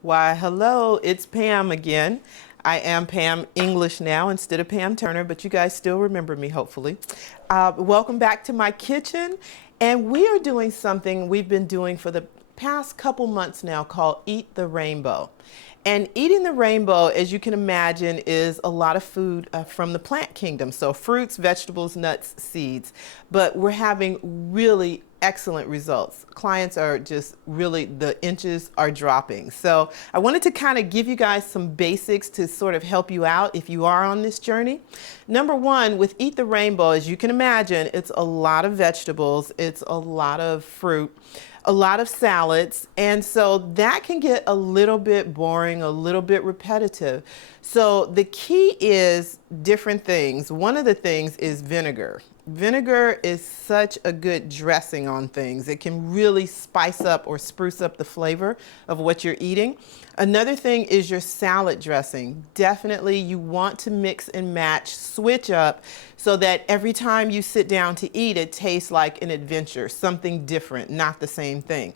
Why, hello, it's Pam again. I am Pam English now instead of Pam Turner, but you guys still remember me, hopefully. Welcome back to my kitchen. And we are doing something we've been doing for the past couple months now called Eat the Rainbow. And eating the rainbow, as you can imagine, is a lot of food from the plant kingdom. So fruits, vegetables, nuts, seeds. But we're having really excellent results. Clients are just really, the inches are dropping. So I wanted to kind of give you guys some basics to sort of help you out if you are on this journey. Number one, with Eat the Rainbow, as you can imagine, it's a lot of vegetables, it's a lot of fruit, a lot of salads, and so that can get a little bit boring, a little bit repetitive. So the key is different things. One of the things is vinegar. Vinegar is such a good dressing on things. It can really spice up or spruce up the flavor of what you're eating. Another thing is your salad dressing. Definitely you want to mix and match, switch up so that every time you sit down to eat, it tastes like an adventure, something different, not the same thing.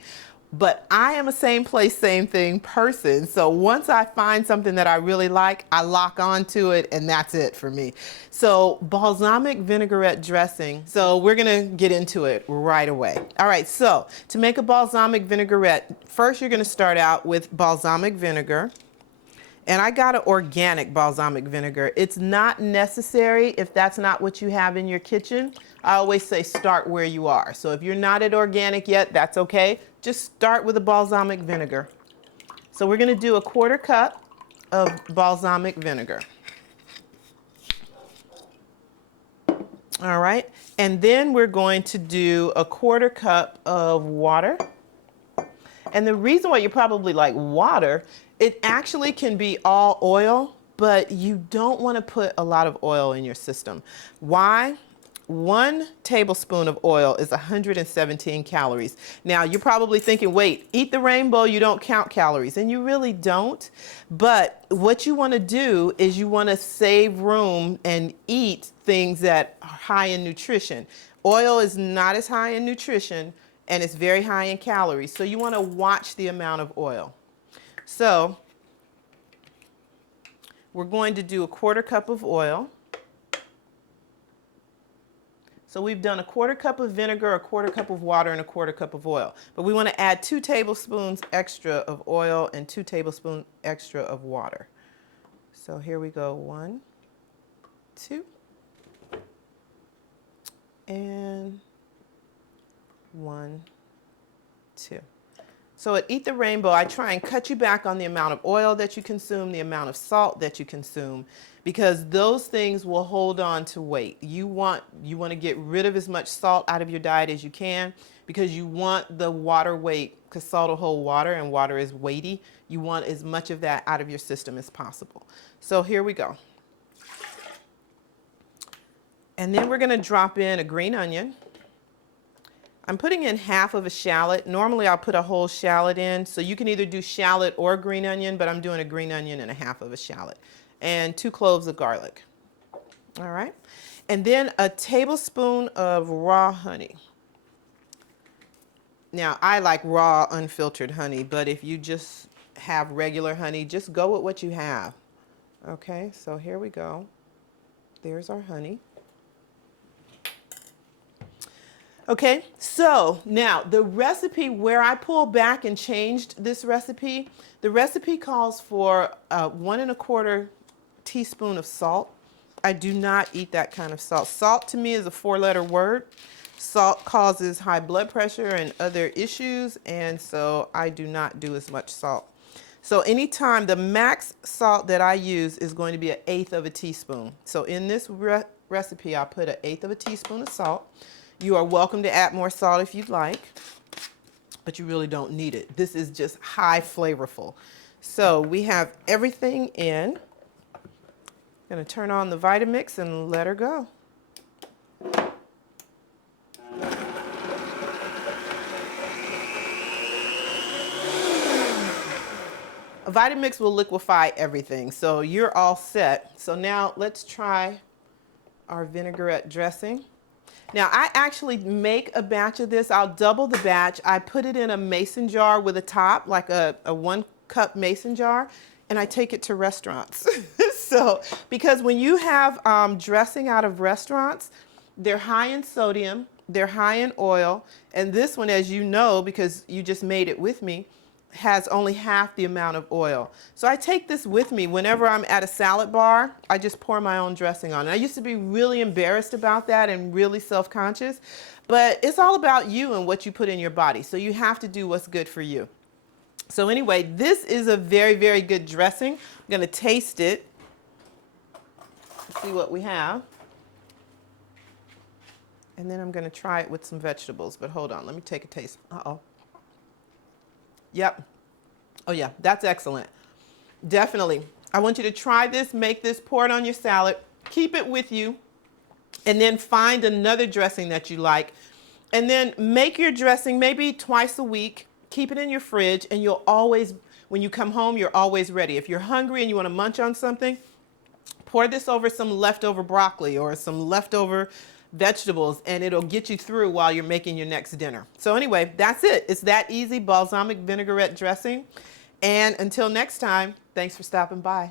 But I am a same place, same thing person. So once I find something that I really like, I lock onto it and that's it for me. So balsamic vinaigrette dressing. So we're gonna get into it right away. All right, so to make a balsamic vinaigrette, first you're gonna start out with balsamic vinegar. And I got an organic balsamic vinegar. It's not necessary if that's not what you have in your kitchen. I always say start where you are. So if you're not at organic yet, that's okay. Just start with a balsamic vinegar. So we're gonna do a 1/4 cup of balsamic vinegar. All right, and then we're going to do a 1/4 cup of water. And the reason why you're probably like, water, it actually can be all oil, but you don't want to put a lot of oil in your system. Why? 1 tablespoon of oil is 117 calories. Now you're probably thinking, wait, Eat the Rainbow, you don't count calories, and you really don't. But what you want to do is you want to save room and eat things that are high in nutrition. Oil is not as high in nutrition, and it's very high in calories. So you want to watch the amount of oil. So we're going to do a 1/4 cup of oil. So we've done a 1/4 cup of vinegar, a 1/4 cup of water, and a 1/4 cup of oil. But we want to add 2 tablespoons extra of oil and 2 tablespoons extra of water. So here we go, 1, 2, and 1, 2. So at Eat the Rainbow, I try and cut you back on the amount of oil that you consume, the amount of salt that you consume, because those things will hold on to weight. You want to get rid of as much salt out of your diet as you can, because you want the water weight, because salt will hold water and water is weighty. You want as much of that out of your system as possible. So here we go. And then we're going to drop in a green onion. I'm putting in half of a shallot. Normally I'll put a whole shallot in, so you can either do shallot or green onion, but I'm doing a green onion and a half of a shallot. And 2 cloves of garlic. All right. And then a tablespoon of raw honey. Now I like raw unfiltered honey, but if you just have regular honey, just go with what you have. Okay, so here we go. There's our honey. Okay, so now the recipe, where I pulled back and changed this recipe, the recipe calls for 1 1/4 teaspoon of salt. I do not eat that kind of salt. Salt to me is a 4-letter word. Salt causes high blood pressure and other issues, and so I do not do as much salt. So anytime, the max salt that I use is going to be 1/8 of a teaspoon. So in this recipe, I'll put 1/8 of a teaspoon of salt. You are welcome to add more salt if you'd like, but you really don't need it. This is just high flavorful. So we have everything in. I'm going to turn on the Vitamix and let her go. A Vitamix will liquefy everything, so you're all set. So now let's try our vinaigrette dressing. Now I actually make a batch of this. I'll double the batch. I put it in a mason jar with a top, like a 1 cup mason jar, and I take it to restaurants. So, because when you have dressing out of restaurants, they're high in sodium, they're high in oil, and this one, as you know, because you just made it with me, has only half the amount of oil. So I take this with me whenever I'm at a salad bar. I just pour my own dressing on. And I used to be really embarrassed about that and really self-conscious, but it's all about you and what you put in your body. So you have to do what's good for you. So anyway, this is a very, very good dressing. I'm going to taste it. See what we have. And then I'm going to try it with some vegetables, but hold on, let me take a taste. Uh-oh. Yep. Oh yeah, that's excellent. Definitely. I want you to try this, make this, pour it on your salad, keep it with you, and then find another dressing that you like. And then make your dressing maybe twice a week, keep it in your fridge, and you'll always, when you come home, you're always ready. If you're hungry and you want to munch on something, pour this over some leftover broccoli or some leftover vegetables, and it'll get you through while you're making your next dinner. So anyway, that's it. It's that easy, balsamic vinaigrette dressing. And until next time, thanks for stopping by.